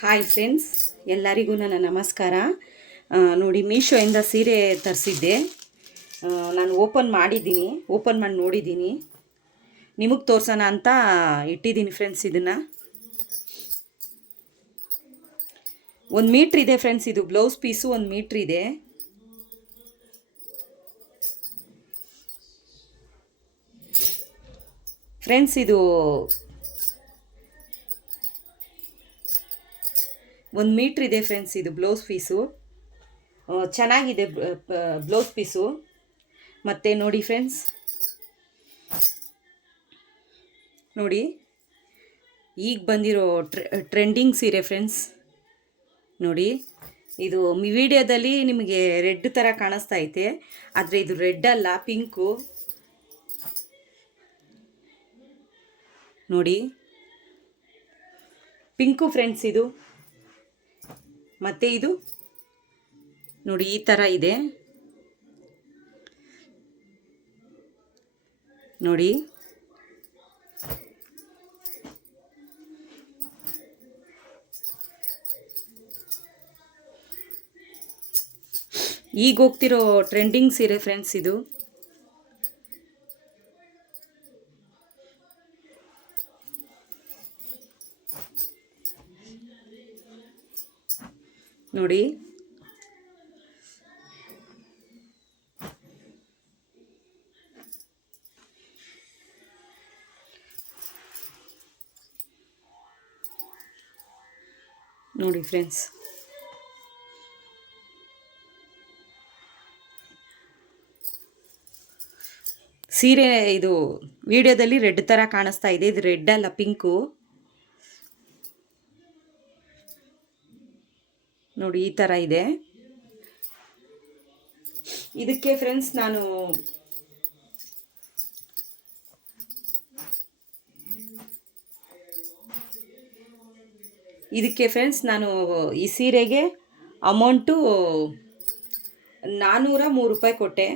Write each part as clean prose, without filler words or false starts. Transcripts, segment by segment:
Hi friends, ಎಲ್ಲರಿಗೂ ನನ್ನ ನಮಸ್ಕಾರ. ನೋಡಿ, ಮೀಶೋಯಿಂದ ಸೀರೆ ತರಿಸಿದ್ದೆ. ನಾನು ಓಪನ್ ಮಾಡಿ ನೋಡಿದ್ದೀನಿ. ನಿಮಗೆ ತೋರ್ಸೋಣ ಅಂತ ಇಟ್ಟಿದ್ದೀನಿ ಫ್ರೆಂಡ್ಸ್. ಇದನ್ನು 1 ಮೀಟ್ರ್ ಇದೆ ಫ್ರೆಂಡ್ಸ್. ಇದು ಬ್ಲೌಸ್ ಪೀಸು 1 ಮೀಟ್ರ್ ಇದೆ. ಫ್ರೆಂಡ್ಸ್, ಇದು 1 ಮೀಟ್ರ್ ಇದೆ ಫ್ರೆಂಡ್ಸ್. ಇದು ಬ್ಲೌಸ್ ಪೀಸು ಚೆನ್ನಾಗಿದೆ. ಬ್ಲೌಸ್ ಪೀಸು ಮತ್ತು ನೋಡಿ ಫ್ರೆಂಡ್ಸ್, ನೋಡಿ ಈಗ ಬಂದಿರೋ ಟ್ರೆಂಡಿಂಗ್ ಸೀರೆ ಫ್ರೆಂಡ್ಸ್. ನೋಡಿ, ಇದು ವಿಡಿಯೋದಲ್ಲಿ ನಿಮಗೆ ರೆಡ್ ಥರ ಕಾಣಿಸ್ತಾ ಐತೆ, ಆದರೆ ಇದು ರೆಡ್ ಅಲ್ಲ, ಪಿಂಕು. ನೋಡಿ, ಪಿಂಕು ಫ್ರೆಂಡ್ಸ್ ಇದು. ಮತ್ತು ಇದು ನೋಡಿ, ಈ ಥರ ಇದೆ ನೋಡಿ. ಈಗ ಹೋಗ್ತಿರೋ ಟ್ರೆಂಡಿಂಗ್ ಸೀರೆ ಫ್ರೆಂಡ್ಸ್ ಇದು. ನೋಡಿ, ನೋಡಿ ಫ್ರೆಂಡ್ಸ್, ಸೀರೆ ಇದು ವಿಡಿಯೋದಲ್ಲಿ ರೆಡ್ ಥರ ಕಾಣಿಸ್ತಾ ಇದೆ. ಇದು ರೆಡ್ ಅಲ್ಲ, ಪಿಂಕು. ನೋಡಿ, ಈ ಥರ ಇದೆ. ಇದಕ್ಕೆ ಫ್ರೆಂಡ್ಸ್ ನಾನು ಈ ಸೀರೆಗೆ ಅಮೌಂಟು 403 ರೂಪಾಯಿ ಕೊಟ್ಟೆ.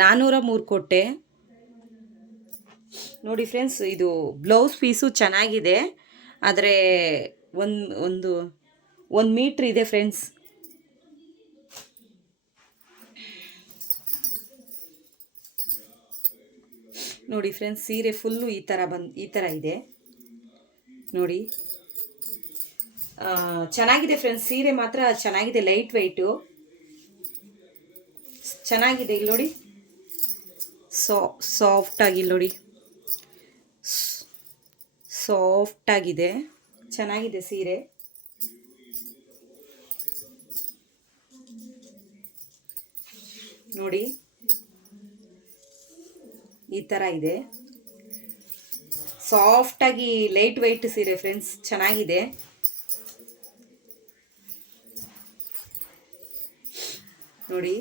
403 ಕೊಟ್ಟೆ. ನೋಡಿ ಫ್ರೆಂಡ್ಸ್, ಇದು ಬ್ಲೌಸ್ ಪೀಸು ಚೆನ್ನಾಗಿದೆ, ಆದರೆ ಒಂದು 1 ಮೀಟ್ರ್ ಇದೆ ಫ್ರೆಂಡ್ಸ್. ನೋಡಿ ಫ್ರೆಂಡ್ಸ್, ಸೀರೆ ಫುಲ್ಲು ಈ ಥರ ಇದೆ ನೋಡಿ. ಚೆನ್ನಾಗಿದೆ ಫ್ರೆಂಡ್ಸ್, ಸೀರೆ ಮಾತ್ರ ಚೆನ್ನಾಗಿದೆ. ಲೈಟ್ ವೆಯ್ಟು ಚೆನ್ನಾಗಿದೆ. ಇಲ್ಲಿ ನೋಡಿ, ಸಾಫ್ಟಾಗಿ, ಇಲ್ಲಿ ನೋಡಿ, ಸಾಫ್ಟಾಗಿದೆ, ಚೆನ್ನಾಗಿದೆ ಸೀರೆ. ನೋಡಿ, ಈ ಥರ ಇದೆ. ಸಾಫ್ಟಾಗಿ ಲೈಟ್ ವೆಯ್ಟ್ ಸೀರೆ ಫ್ರೆಂಡ್ಸ್, ಚೆನ್ನಾಗಿದೆ. ನೋಡಿ,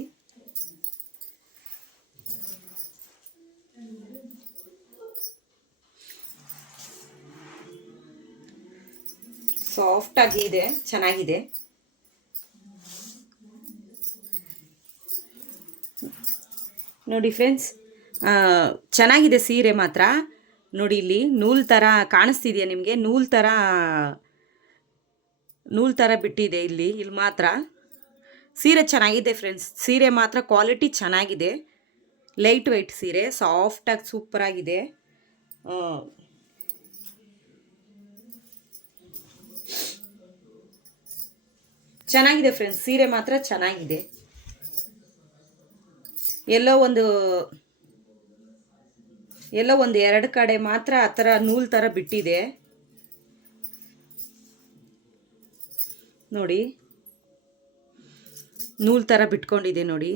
ಸಾಫ್ಟಾಗಿ ಇದೆ, ಚೆನ್ನಾಗಿದೆ. ನೋಡಿ ಫ್ರೆಂಡ್ಸ್, ಚೆನ್ನಾಗಿದೆ ಸೀರೆ ಮಾತ್ರ. ನೋಡಿ, ಇಲ್ಲಿ ನೂಲು ಥರ ಕಾಣಿಸ್ತಿದೆಯಾ ನಿಮಗೆ? ನೂಲು ಥರ ಬಿಟ್ಟಿದೆ ಇಲ್ಲಿ ಮಾತ್ರ. ಸೀರೆ ಚೆನ್ನಾಗಿದೆ ಫ್ರೆಂಡ್ಸ್. ಸೀರೆ ಮಾತ್ರ ಕ್ವಾಲಿಟಿ ಚೆನ್ನಾಗಿದೆ. ಲೈಟ್ ವೆಯ್ಟ್ ಸೀರೆ, ಸಾಫ್ಟಾಗಿ ಸೂಪರಾಗಿದೆ. ಚೆನ್ನಾಗಿದೆ ಫ್ರೆಂಡ್ಸ್, ಸೀರೆ ಮಾತ್ರ ಚೆನ್ನಾಗಿದೆ. ಎಲ್ಲೋ ಒಂದು 2 ಕಡೆ ಮಾತ್ರ ಆ ಥರ ನೂಲು ಥರ ಬಿಟ್ಟಿದೆ ನೋಡಿ. ನೂಲು ಥರ ಬಿಟ್ಕೊಂಡಿದೆ ನೋಡಿ.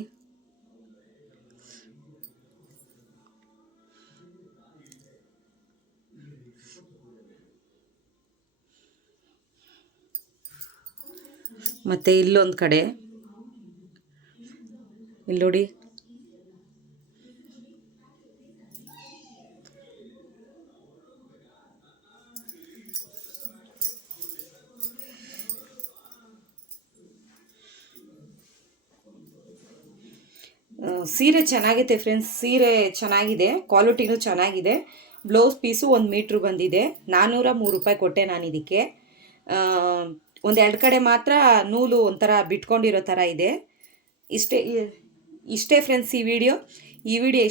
ಮತ್ತು ಇಲ್ಲೊಂದು ಕಡೆ ಇಲ್ಲಿ ನೋಡಿ, ಸೀರೆ ಚೆನ್ನಾಗಿದೆ ಫ್ರೆಂಡ್ಸ್. ಸೀರೆ ಚೆನ್ನಾಗಿದೆ, ಕ್ವಾಲಿಟಿನೂ ಚೆನ್ನಾಗಿದೆ. ಬ್ಲೌಸ್ ಪೀಸು 1 ಮೀಟ್ರ್ ಬಂದಿದೆ. 403 ರೂಪಾಯಿ ಕೊಟ್ಟೆ ನಾನು ಇದಕ್ಕೆ. ಒಂದೆರಡು ಕಡೆ ಮಾತ್ರ ನೂಲು ಒಂಥರ ಬಿಟ್ಕೊಂಡಿರೋ ಥರ ಇದೆ. ಇಷ್ಟೇ ಫ್ರೆಂಡ್ಸ್ ಈ ವಿಡಿಯೋ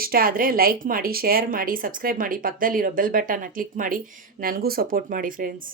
ಇಷ್ಟ ಆದರೆ ಲೈಕ್ ಮಾಡಿ, ಶೇರ್ ಮಾಡಿ, ಸಬ್ಸ್ಕ್ರೈಬ್ ಮಾಡಿ, ಪಕ್ಕದಲ್ಲಿರೋ ಬೆಲ್ ಬಟನ್ನ ಕ್ಲಿಕ್ ಮಾಡಿ, ನನಗೂ ಸಪೋರ್ಟ್ ಮಾಡಿ ಫ್ರೆಂಡ್ಸ್.